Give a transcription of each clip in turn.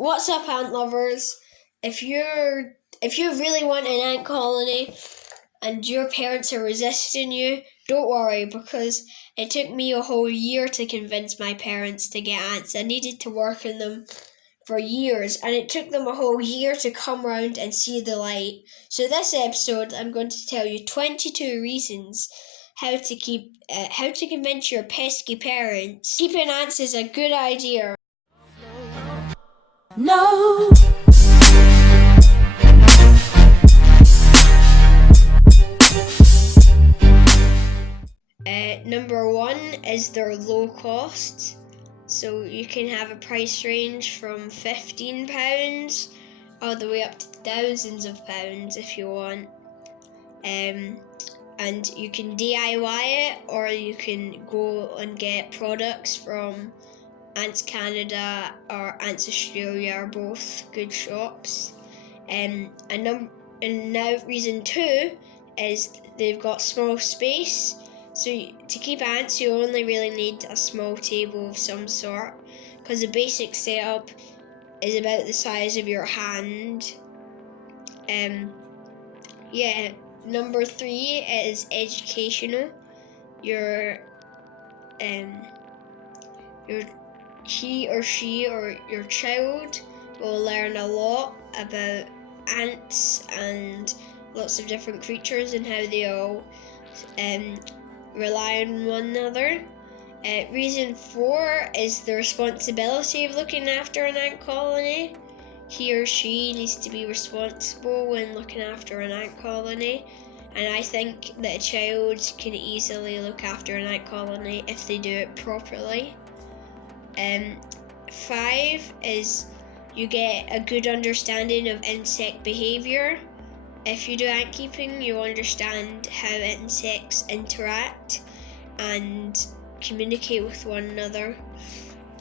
What's up, ant lovers? If you really want an ant colony and your parents are resisting you, don't worry, because it took me a whole year to convince my parents to get ants. I needed to work on them for years, and it took them a whole year to come round and see the light. So this episode, I'm going to tell you 22 reasons how to convince your pesky parents keeping ants is a good idea. No. Number one is their low cost. So you can have a price range from £15 all the way up to thousands of pounds if you want. And you can DIY it, or you can go and get products from Ants Canada or Ants Australia, are both good shops. And now reason two is they've got small space. So to keep ants, you only really need a small table of some sort, because the basic setup is about the size of your hand. Number three is educational. He or she or your child will learn a lot about ants and lots of different creatures and how they all rely on one another. Reason four is the responsibility of looking after an ant colony. He or she needs to be responsible when looking after an ant colony, and I think that a child can easily look after an ant colony if they do it properly. 5 is you get a good understanding of insect behaviour. If you do ant keeping, you understand how insects interact and communicate with one another.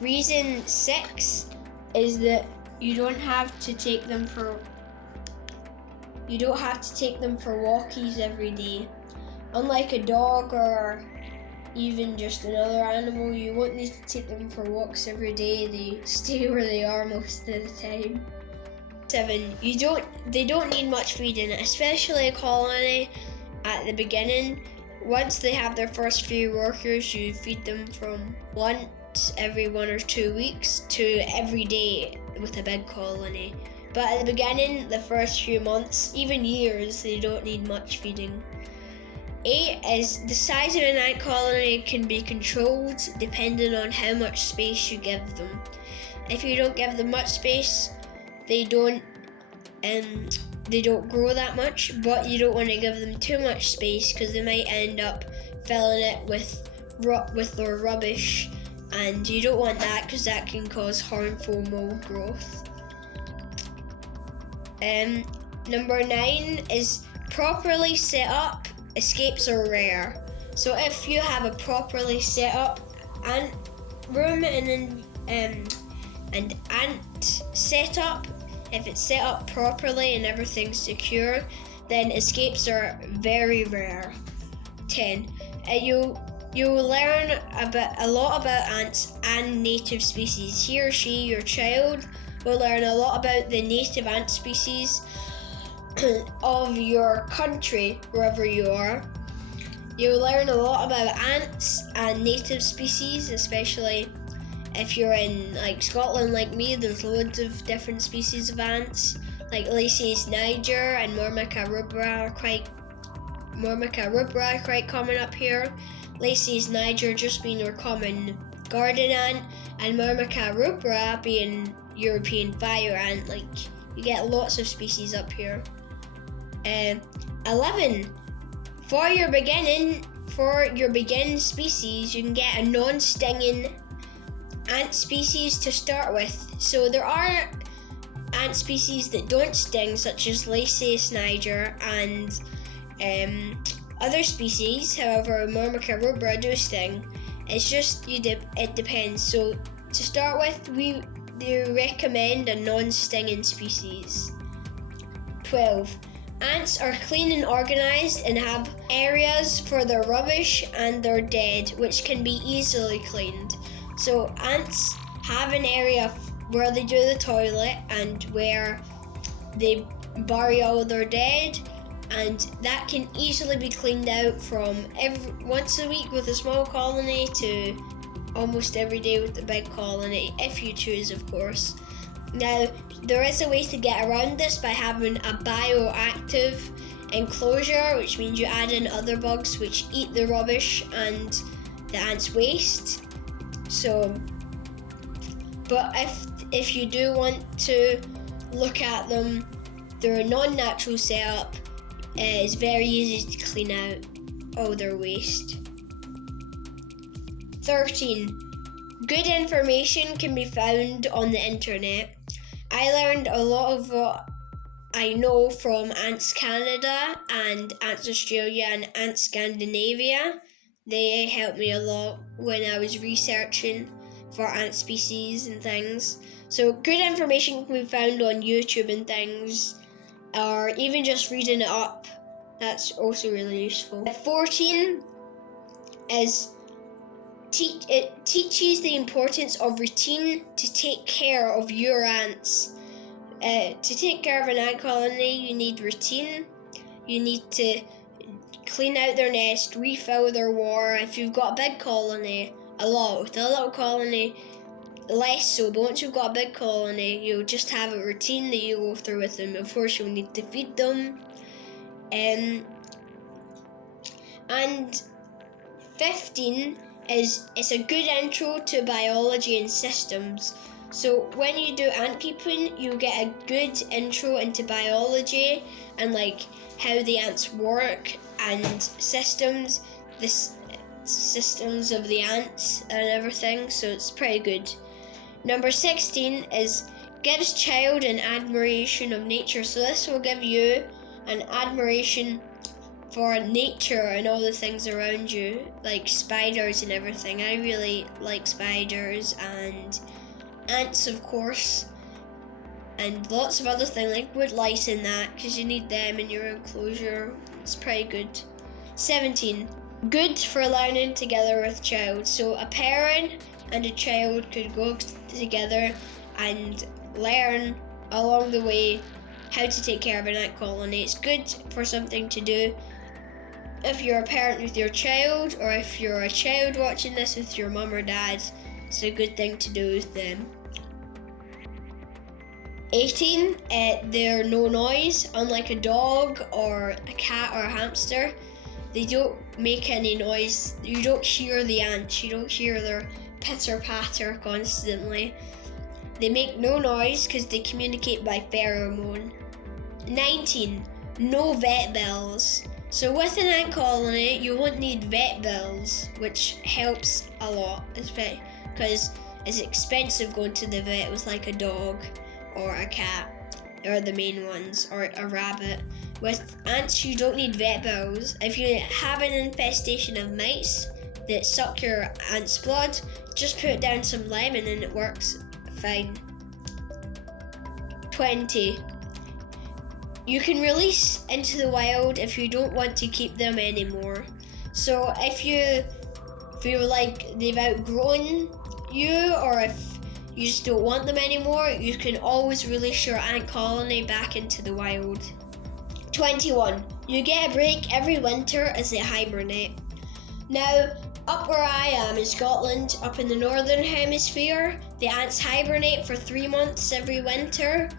Reason 6 is that you don't have to take them for walkies every day. Unlike a dog or even just another animal, you won't need to take them for walks every day. They stay where they are most of the time. 7, they don't need much feeding, especially a colony at the beginning. Once they have their first few workers, you feed them from once every 1 or 2 weeks to every day with a big colony. But at the beginning, the first few months, even years, they don't need much feeding. 8 is the size of an ant colony can be controlled depending on how much space you give them. If you don't give them much space, they don't grow that much, but you don't want to give them too much space because they might end up filling it with their rubbish, and you don't want that because that can cause harmful mold growth. Number 9 is properly set up. Escapes are rare. So if you have a properly set up ant room and ant setup, if it's set up properly and everything's secure, then escapes are very rare. 10. You'll learn a lot about ants and native species. He or she, your child, will learn a lot about the native ant species of your country, wherever you are. You'll learn a lot about ants and native species, especially if you're in like Scotland like me. There's loads of different species of ants, like Lacey's Niger and Myrmica rubra are quite common up here. Lacey's Niger just being your common garden ant, and Myrmica rubra being European fire ant. Like, you get lots of species up here. 11. For your begin species, you can get a non-stinging ant species to start with. So there are ant species that don't sting, such as Lacey's Niger and other species. However, Myrmica rubra do sting. It's just it depends. So to start with, we do recommend a non-stinging species. 12. Ants are clean and organised and have areas for their rubbish and their dead, which can be easily cleaned. So ants have an area where they do the toilet and where they bury all their dead, and that can easily be cleaned out from once a week with a small colony to almost every day with a big colony, if you choose, of course. Now, there is a way to get around this by having a bioactive enclosure, which means you add in other bugs which eat the rubbish and the ants' waste. So, but if you do want to look at them through a non-natural setup, it's very easy to clean out all their waste. 13. Good information can be found on the internet. I learned a lot of what I know from Ants Canada and Ants Australia and Ants Scandinavia. They helped me a lot when I was researching for ant species and things. So good information can be found on YouTube and things, or even just reading it up. That's also really useful. 14 is it teaches the importance of routine to take care of your ants. To take care of an ant colony, you need routine. You need to clean out their nest, refill their water. If you've got a big colony, a lot. With a little colony, less so. But once you've got a big colony, you'll just have a routine that you go through with them. Of course, you'll need to feed them. And 15 is it's a good intro to biology and systems. So when you do ant keeping, you get a good intro into biology and like how the ants work and systems, the systems of the ants and everything. So it's pretty good. Number 16 is gives child an admiration of nature. So this will give you an admiration for nature and all the things around you, like spiders and everything. I really like spiders and ants, of course, and lots of other things like wood lice and that, because you need them in your enclosure. It's pretty good. 17. Good for learning together with child. So a parent and a child could go together and learn along the way how to take care of an ant colony. It's good for something to do if you're a parent with your child, or if you're a child watching this with your mum or dad. It's a good thing to do with them. 18, they're no noise. Unlike a dog or a cat or a hamster, they don't make any noise. You don't hear the ants, you don't hear their pitter patter constantly. They make no noise because they communicate by pheromone. 19, no vet bills. So with an ant colony, you won't need vet bills, which helps a lot, because it's expensive going to the vet with like a dog or a cat, or the main ones, or a rabbit. With ants, you don't need vet bills. If you have an infestation of mice that suck your ant's blood, just put down some lemon and it works fine. 20. You can release into the wild if you don't want to keep them anymore. So if you feel like they've outgrown you, or if you just don't want them anymore, you can always release your ant colony back into the wild. 21. You get a break every winter as they hibernate. Now, up where I am in Scotland, up in the northern hemisphere, the ants hibernate for 3 months every winter,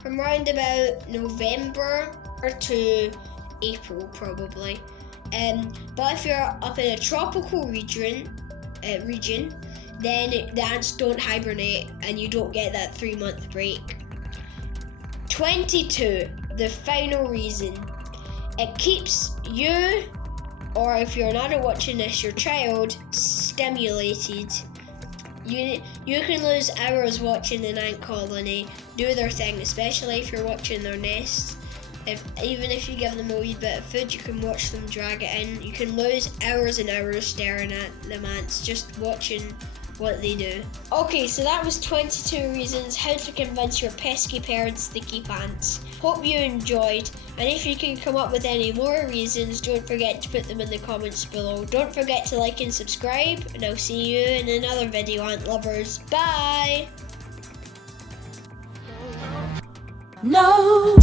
from around about November to April probably. But if you're up in a tropical region, then the ants don't hibernate and you don't get that 3-month break. 22, the final reason. It keeps you, or if you're an adult watching this, your child, stimulated. You can lose hours watching an ant colony do their thing, especially if you're watching their nests. Even if you give them a wee bit of food, you can watch them drag it in. You can lose hours and hours staring at them ants, just watching what they do. Okay, so that was 22 reasons how to convince your pesky parents to keep ants. Hope you enjoyed, and if you can come up with any more reasons, don't forget to put them in the comments below. Don't forget to like and subscribe, and I'll see you in another video, ant lovers. Bye! No.